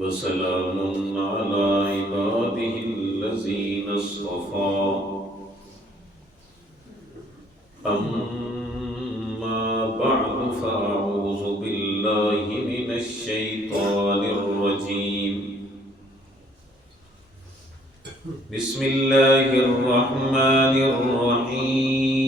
وسلام على عباده الذين اصطفى أما بعد فأعوذ بالله من الشيطان الرجيم بسم الله الرحمن الرحيم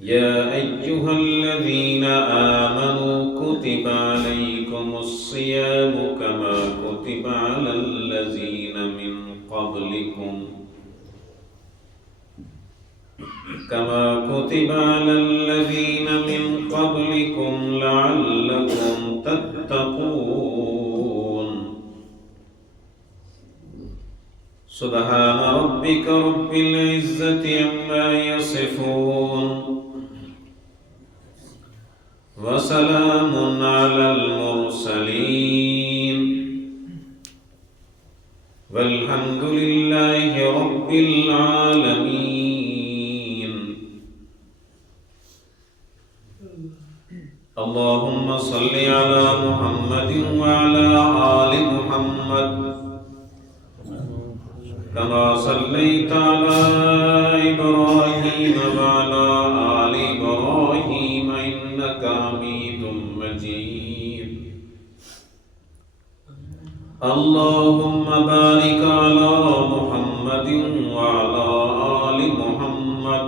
يا أيها الذين آمنوا كتب عليكم الصيام كما كتب على الذين من قبلكم لعلكم تتقون سبحان ربك رب العزة عما يصفون وسلام على المرسلين والحمد لله رب العالمين اللهم صل على محمد وعلى آل محمد كما صليت على إبراهيم وعلى آل إبراهيم إنك حميد مجيد اللهم بارك على محمد وعلى آل محمد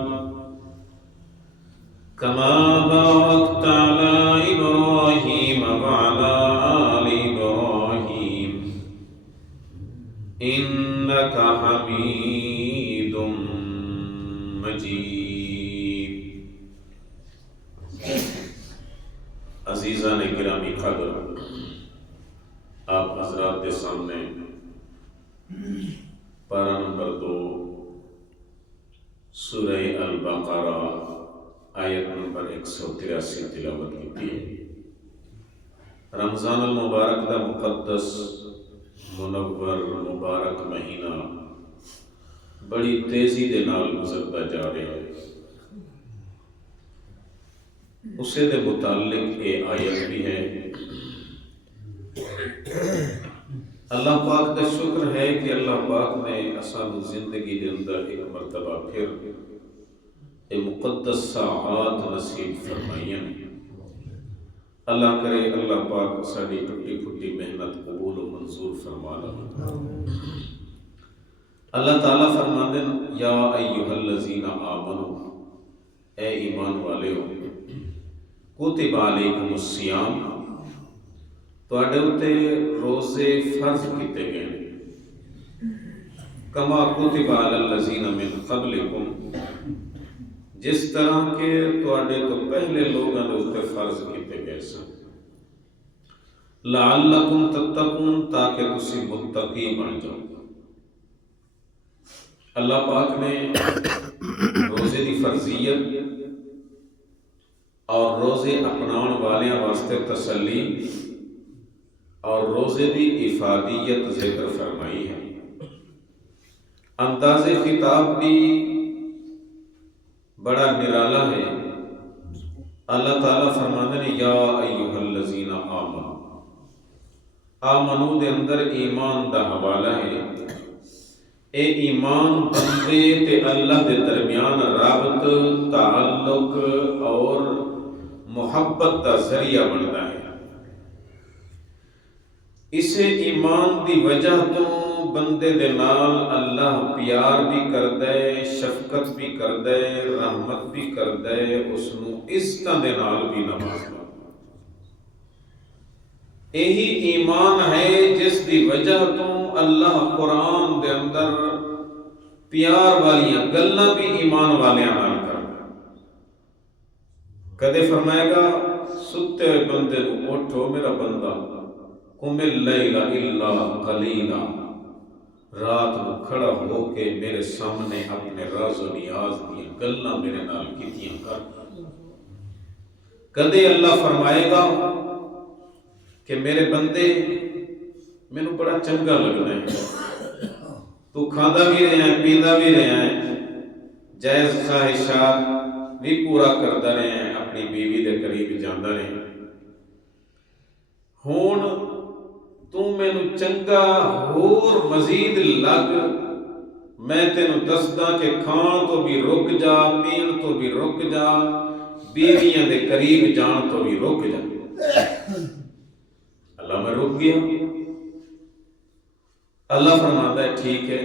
كما باركت على إبراهيم وعلى آل إبراهيم إنك حميد مجيد. عزیزان گرامی قدر، آپ حضرات کے سامنے پارہ نمبر 2 سورہ البقرہ آیت نمبر 183 تلاوت کی ہے۔ رمضان المبارک دا مقدس منور مبارک مہینہ بڑی تیزی دے نال گزرتا جا رہا ہے۔ اسے دے متعلق یہ آیت بھی ہے۔ اللہ پاک کا شکر ہے کہ اللہ پاک نے اسان زندگی دے اندر ایک مرتبہ پھر یہ مقدس ساعات نصیب فرمائیاں۔ اللہ کرے اللہ پاک ساری ٹوٹی پھوٹی محنت قبول و منظور فرما لے۔ اللہ تعالیٰ فرماتے ہیں یا ایھا الذین آمنوا، اے ایمان والے ہو، کتب علیکم الصیام، تواڈے اُتے روزے فرض کیتے گئے کما کتب علی الذین من قبلکم، جس طرح کے تواڈے تو پہلے لوگوں نے اُتے فرض کیتے گئے سن، لعلکم تتقون، تاکہ تسی متقی بن جاؤ۔ اللہ پاک نے روزے دی فرضیت اور روزے اپناؤن والیاں واسطے تسلی اور روزے دی افادیت ذکر فرمائی ہے۔ انداز خطاب بھی بڑا نرالا ہے۔ اللہ تعالیٰ فرماتے ہیں یا ایھا الذین آمنوا، آمنو دے اندر ایمان دا حوالہ ہے۔ اے ایمان بندے تے اللہ دے درمیان رابط، تعلق اور محبت دا ذریعہ بنتا ہے۔ اسے ایمان دی وجہ تو بندے دے نال اللہ پیار بھی کردا ہے، شفقت بھی کردا ہے، رحمت بھی کردا ہے، اس نو عزتاں دے نال بھی نوازدا۔ یہی ایمان ہے جس دی وجہ تو اللہ قرآن دے اندر پیار والیاں گلاں بھی ایمان والیاں نال کردا۔ کدے فرمائے گا ستے ہوئے بندے نو اٹھو میرا بندہ، قم اللیل الا قلیلا، رات نو کھڑا ہو کے میرے سامنے اپنے راز و نیاز دی گلاں میرے نال کیتیاں کر۔ کدے اللہ فرمائے گا کہ میرے بندے مینو بڑا چنگا لگنا ہے، تو کھانا بھی رہا ہے، پینا بھی رہا ہے، جائز خواہشات بھی پورا کرتا رہے ہیں، اپنی بیوی دے قریب جانا رہے ہیں، ہون تو مینو چنگا ہور مزید لگ، میں تینوں دسدا کہ کھان تو بھی رک جا، پین تو بھی رک جا، بیویاں دے قریب جان تو بھی رک جا۔ اللہ میں رک گیا۔ اللہ فرماتا ہے ٹھیک ہے۔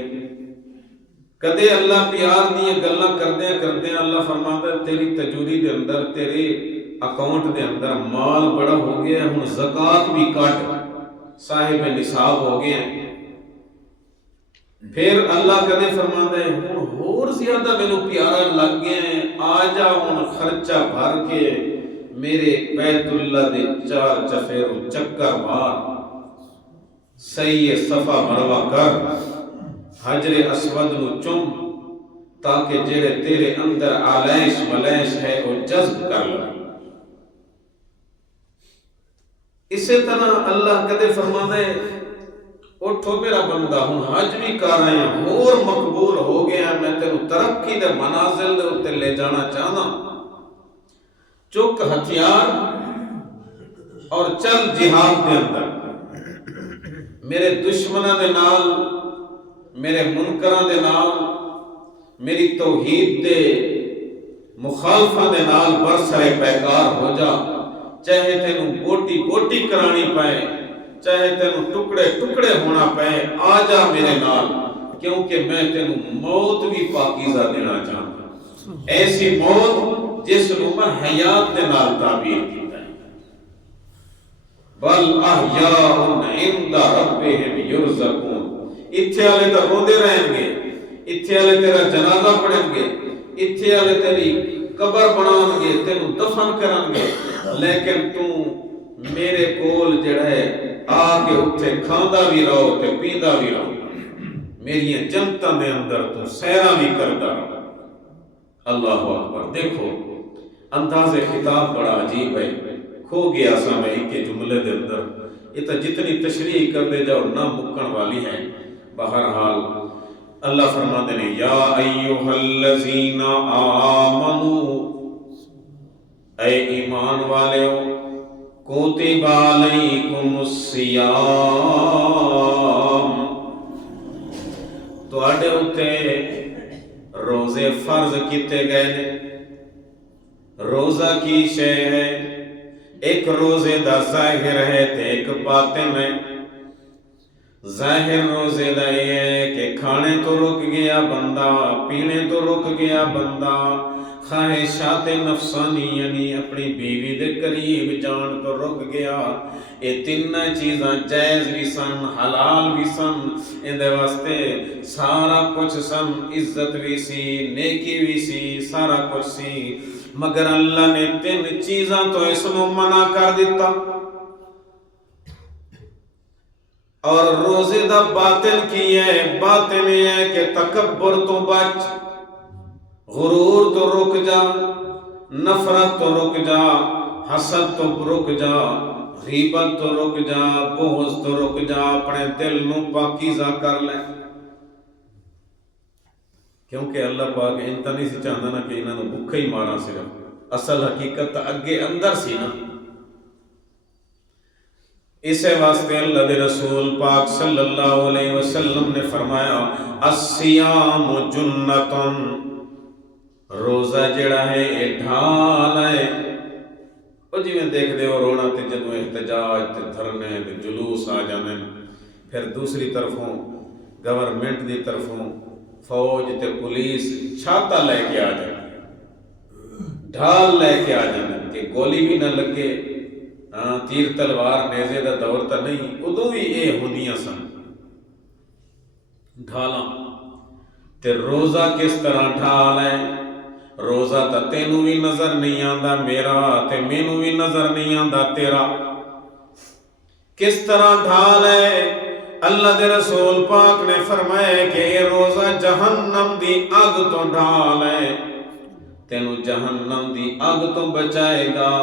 کدے اللہ پیار دیا گلاں کردیا اللہ فرماتا ہے تیری تجوری دے اندر، تیرے اکاؤنٹ دے اندر مال بڑا ہو گیا ہے، ہن زکوٰۃ بھی کٹ، صاحب نصاب ہو گیا ہے۔ پھر اللہ کدے فرماتا ہے ہن ہور زیادہ مینوں پیارا لگ گیا ہے، آ جا ہن خرچہ بھر کے میرے بیت اللہ دے 4 چفیروں چکر مار، سعی صفا مروہ کر، حجر اسود نو چم، تاکہ جڑے تیرے اندر آلائش ملائش ہے وہ جذب کر لے۔ اسی طرح اللہ کدے فرماتا ہے اٹھو میرا بندہ ہن حج بھی کر رہے ہیں، اور مقبول ہو گیا، میں تینوں ترقی دے منازل دے اتنے لے جانا چاہنا، چک ہتھیار اور چل جہاد دے اندر، میرے دشمناں دے نال، میرے منکراں دے نال، میری توحید دے مخالفاں دے نال برسرے پیکار ہو جا، چاہے تینوں بوٹی بوٹی کرانی پائے، چاہے تینوں ٹکڑے ٹکڑے ہونا پائے، آ جا میرے نال، کیونکہ میں تینوں موت بھی پاکیزہ دینا چاہتا، ایسی موت جس نوں میں حیات دے نال تعبیر کیتا ہے، بل احیاء عند ربہم یرزقون۔ اتھے والے تو روندے رہیں گے، اتھے والے تیرا جنازہ پڑھیں گے، اتھے والے تیری قبر بنان گے، تینوں دفن کرن گے، لیکن تو میرے کول جڑا ہے آ کے اتھے کھاندا بھی رہو تے پیندا بھی رہو، میریاں جنتاں دے اندر تو سیراں بھی کردا رہو۔ اللہ اکبر۔ دیکھو انداز خطاب بڑا عجیب ہے، کھو گیا سا میں ایک جملے دے اندر، یہ تو جتنی تشریح کر دے جاؤ نہ مکن والی ہے۔ بہرحال اللہ فرماتے ہیں یا ایھا الذین آمنوا، اے ایمان والےو، کتب علیکم الصیام، تواڈے اُتے روزے فرض کیتے گئے نے۔ روزہ کی شے ہے؟ ایک روزے دا ظاہر ہے تے ایک باطن ہے۔ ظاہر روزے دا یہ ہے کہ کھانے تو رک گیا بندہ، پینے تو رک گیا بندہ، خواہشات نفسانی یعنی اپنی بیوی دے قریب جان تو رک گیا۔ یہ تین چیزاں جائز بھی سن، حلال بھی سن، اندے واسطے سارا کچھ سن، عزت بھی سی، نیکی بھی سی، سارا کچھ سی، مگر اللہ نے 3 چیزاں تو اس نو منع کر دیتا۔ اور روزے دا باطن کی ہے؟ باطن یہ ہے کہ تکبر تو بچ، غرور تو رک جا، نفرت تو رک جا، حسد تو رک جا، غیبت تو رک جا، بغض تو رک جا، اپنے دل نو پاکیزہ کر لے۔ کیونکہ اللہ پاک انتا نہیں سی چاہتا نا کہ انہاں نو بھکھا ہی مارا صرف، اصل حقیقت اگے اندر سی نا۔ اسے واسطے اللہ دے رسول پاک صلی اللہ علیہ وسلم نے فرمایا الصیام جنتن، روزہ جڑا ہے یہ ڈھال ہے۔ وہ جی میں دیکھ دے ہو رونا تے جدوں احتجاج تے دھرنے تے جلوس آ جانے، پھر دوسری طرفوں گورنمنٹ دی طرفوں فوج تے پولیس چھاتا لے کے آ جانے، ڈھال لے کے آ جانے کہ گولی بھی نہ لگے، تیر تلوار نیزے دا دور تا نہیں، ادوں بھی اے ہوندیاں سن ڈھالاں۔ تے روزہ کس طرح ڈھال ہے؟ روزہ تا تینوں بھی نظر نہیں آندا میرا، تے مینوں بھی نظر نہیں آندا تیرا، کس طرح ڈھال ہے؟ اللہ دے رسول پاک نے فرمایا کہ یہ روزہ جہنم دی اگ تو ڈھال ہے، تینوں جہنم دی اگ تو بچائے گا،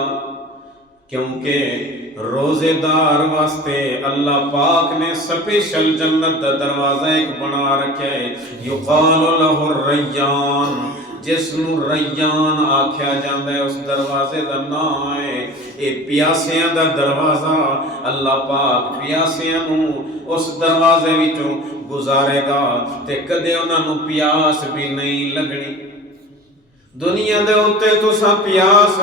کیونکہ روزے دار واسطے اللہ پاک نے سپیشل جنت دا دروازہ ایک بنا رکھا ہے، یقال لہ الریان، جس نو ریان آکھیا جاندا ہے اس دروازے دا نام ہے اے پیاسیاں دا دروازہ. اللہ پاک پیاسیاں نو اس دروازے وچوں گزارے گا تے کدے انہاں نو پیاس بھی نہیں لگنی. دنیا دے اوتے تساں پیاس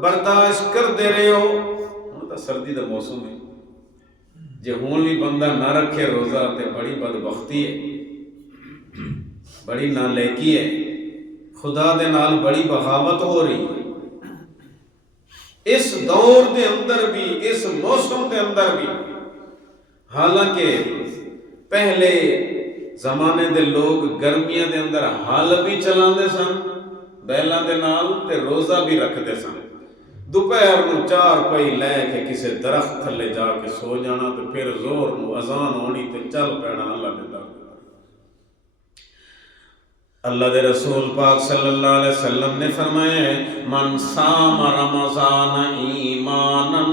برداشت کردے رہے ہو. ہن تاں سردی دا موسم ہے، جے ہون بھی بندہ نہ رکھے روزہ تے بڑی بدبختی ہے، بڑی نالیکی ہے، خدا دے نال بڑی بغاوت ہو رہی ہے. اس دور دے اندر بھی، اس موسم دے اندر بھی، حالانکہ پہلے زمانے دے لوگ گرمیاں دے اندر حال بھی چلاندے سن بیلاں دے نال تے روزہ بھی رکھدے سن. دوپہر نو 4 پئی لے کے کسے درخت تھلے جا کے سو جانا تے پھر زور نو اذان ہونی تے چل پینا اللہ دے در. اللہ دے رسول پاک صلی اللہ علیہ وسلم نے فرمایا من صام رمضان ایماناً،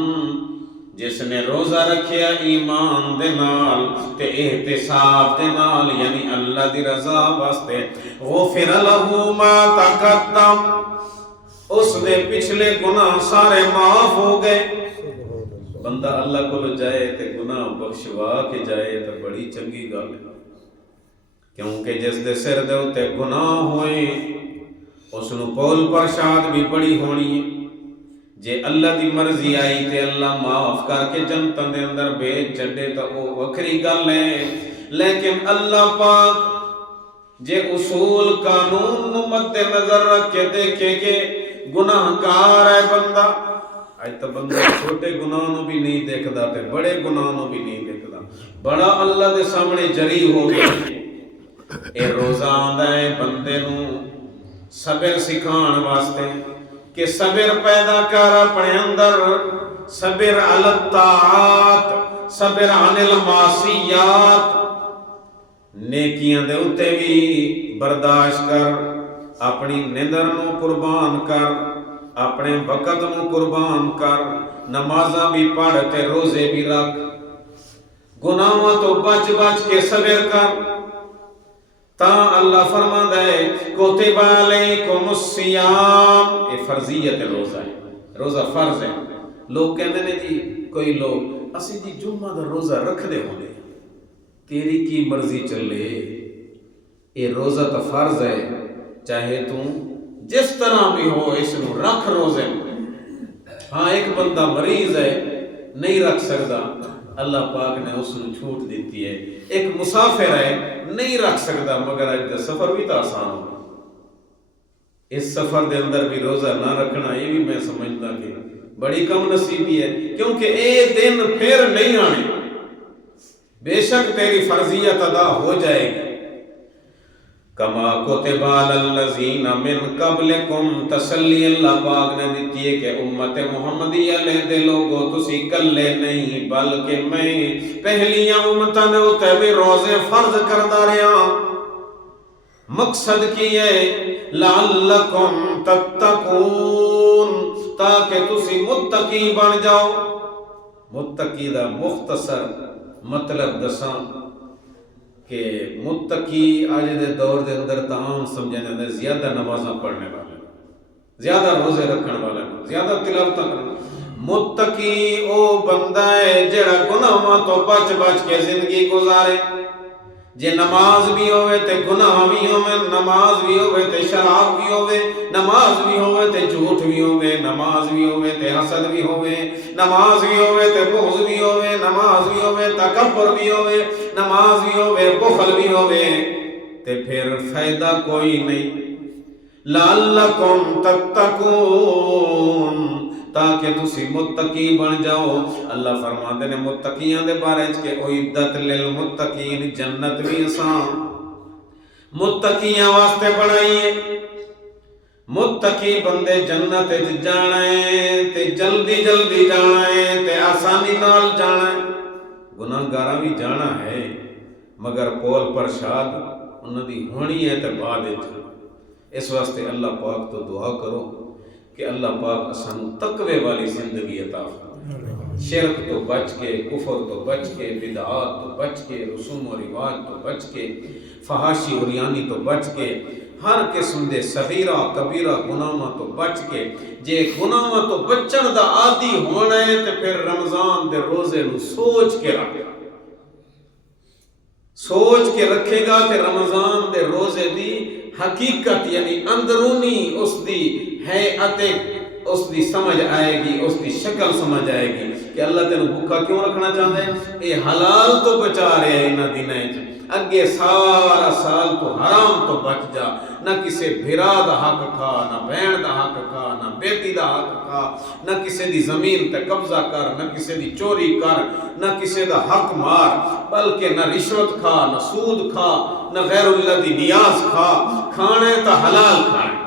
جس نے روزہ رکھیا ایمان دے نال تے احتساب دے نال یعنی اللہ دی رضا واسطے، غفر لہ ما تقدم، اس دے پچھلے گناہ سارے معاف ہو گئے. بندہ اللہ کو جائے تے گناہ بخشوا کے جائے تو بڑی چنگی گل ہے، کیونکہ جس دے سر دے اتے گناہ ہوئے اس نو پول پرشاد بھی بڑی ہونی ہے. جے اللہ دی مرضی آئی تے اللہ معاف کر کے جنتاں دے اندر بھیج چھڈے تو وہ وکھری گل ہے. لیکن اللہ پاک جے اصول قانون نو مد نظر رکھ کے دیکھے کہ گناہ کار ہے بندہ، اج تو بندہ چھوٹے گناہ نو بھی نہیں دیکھدا تے بڑے گناہ نو بھی نہیں دیکھدا، بڑا اللہ دے سامنے جری ہو گیا. اے روزہ آندا ہے بندے نو صبر سکھان واسطے کہ صبر پیدا کر اپنے اندر، صبر علی الطاعات، صبر عن المعصیات، نیکیاں دے اتے بھی برداشت کر، اپنی نیندر نو قربان کر، اپنے وقت نو قربان کر، نمازاں بھی پڑھ تے روزے بھی رکھ، گناہاں تو بچ بچ کے صبر کر. تا اللہ فرماندا ہے کتب علیکم الصیام، یہ فرضیت روزہ ہے، روزہ فرض ہے. لوگ کہندے نے جی کوئی لوگ اسی جی جمعہ دا روزہ رکھ دے ہونے، تیری کی مرضی چلے، یہ روزہ تو فرض ہے، چاہے تو جس طرح بھی ہو اس نو رکھ روزے. ہاں ایک بندہ مریض ہے نہیں رکھ سکتا، اللہ پاک نے اس نے چھوٹ دیتی ہے. ایک مسافر ہے نہیں رکھ سکتا مگر اج دا سفر بھی تو آسان ہو، اس سفر دے اندر بھی روزہ نہ رکھنا یہ بھی میں سمجھتا کہ بڑی کم نصیبی ہے، کیونکہ اے دن پھر نہیں آنے. بے شک تیری فرضیت ادا ہو جائے گی. کما کتب علی الذین من قبلکم، تسلی اللہ پاک نے دیتی ہے کہ امت محمدی علیہ دے لوگو تسی کلے نہیں بلکہ میں پہلیاں امتاں دے اوتے بھی روزے فرض کردا رہا. مقصد کی ہے لعلکم تتقون، تاکہ تسی متقی بن جاؤ. متقی دا مختصر مطلب دساں کہ متقی آج دے دور دے اندر تمام سمجھا جاتا ہے زیادہ نمازاں پڑھنے والے، زیادہ روزے رکھنے والے، زیادہ تلاوتاں کرنے. متقی او بندہ ہے جڑا گناہاں تو بچ بچ کے زندگی گزارے. جے نماز بھی ہوئے تے گناہ بھی ہوئے، نماز بھی ہوئے تے شراب بھی ہوئے، نماز بھی ہوئے تے جھوٹ بھی ہوئے، نماز بھی ہوئے تے حسد بھی ہوئے، نماز بھی ہوئے تے بغض بھی ہوئے، نماز بھی ہوئے تکبر بھی ہوئے، نماز بھی ہوئے بخل بھی ہوئے، تے پھر فائدہ کوئی نہیں. لعلکم تتقون، تاکہ تسی متقی بن جاؤ. اللہ فرماتے نے متقیاں دے بارے کہ اعدت للمتقین، جنت بھی اساں متقیاں واسطے بنائیے. متقی بندے جنت وچ جانا ہے تے جلدی جلدی جانا ہے تے آسانی نال جانا ہے. گناہگاراں بھی جانا ہے مگر پول پرشاد انہاں دی ہونی ہے تے بعد وچ. اس واسطے اللہ پاک تو دعا کرو کہ اللہ پاک سانو تقوی والی زندگی عطا فرمائے، شرک تو بچ کے، کفر تو بچ کے، بدعات تو بچ کے، رسوم و رواج تو بچ کے، فحاشی عریانی تو بچ کے ہر قسم دے صغیرہ کبیرہ گناہاں تو بچ کے، جے گناہاں تو بچن دا عادی ہونا ہے تے پھر رمضان دے روزے نو سوچ کے رکھے گا کہ رمضان دے روزے دی حقیقت یعنی اندرونی اس دی ہیئت اس دی سمجھ آئے گی، اس دی شکل سمجھ آئے گی کہ اللہ تینوں بھوکا کیوں رکھنا چاہتا ہے، اے حلال تو بچا رہے ہیں انہاں دنوں اگے سارا سال تو حرام تو بچ جا، نہ کسے بھرا دا حق کھا، نہ بہن دا حق کھا، نہ بیٹی دا حق کھا، نہ کسے دی زمین تے قبضہ کر، نہ کسے دی چوری کر، نہ کسے دا حق مار، بلکہ نہ رشوت کھا، نہ سود کھا، نہ غیر اللہ دی نیاز کھا، کھانے تا حلال کھانے۔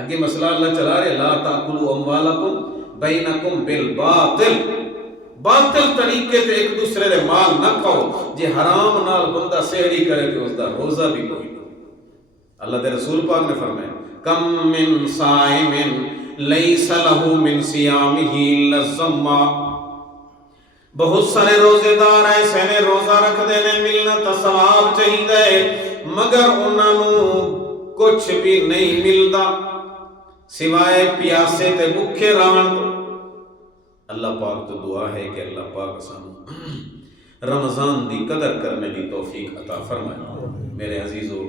اگے مسئلہ اللہ چلا رہے لا تاکلوا اموالکم بینکم بالباطل، باطل طریقے تے ایک دوسرے دے مال نہ کھاؤ، جے حرام نال بندہ سحری کرے کہ اس دا روزہ بھی کوئی نہیں۔ اللہ دے رسول پاک نے فرمایا کم من صائم لیس لہ من صیامہ الا الظمہ، بہت سارے روزے دار ایسے نے روزہ رکھ دینے ملنا تا ثواب چاہیے مگر انہاں نو کچھ بھی نہیں ملدا سوائے پیاسے تے بھوکے رہن تو۔ اللہ پاک تو دعا ہے کہ اللہ پاک سانو رمضان دی قدر کرنے دی توفیق عطا فرمائے۔ میرے عزیزو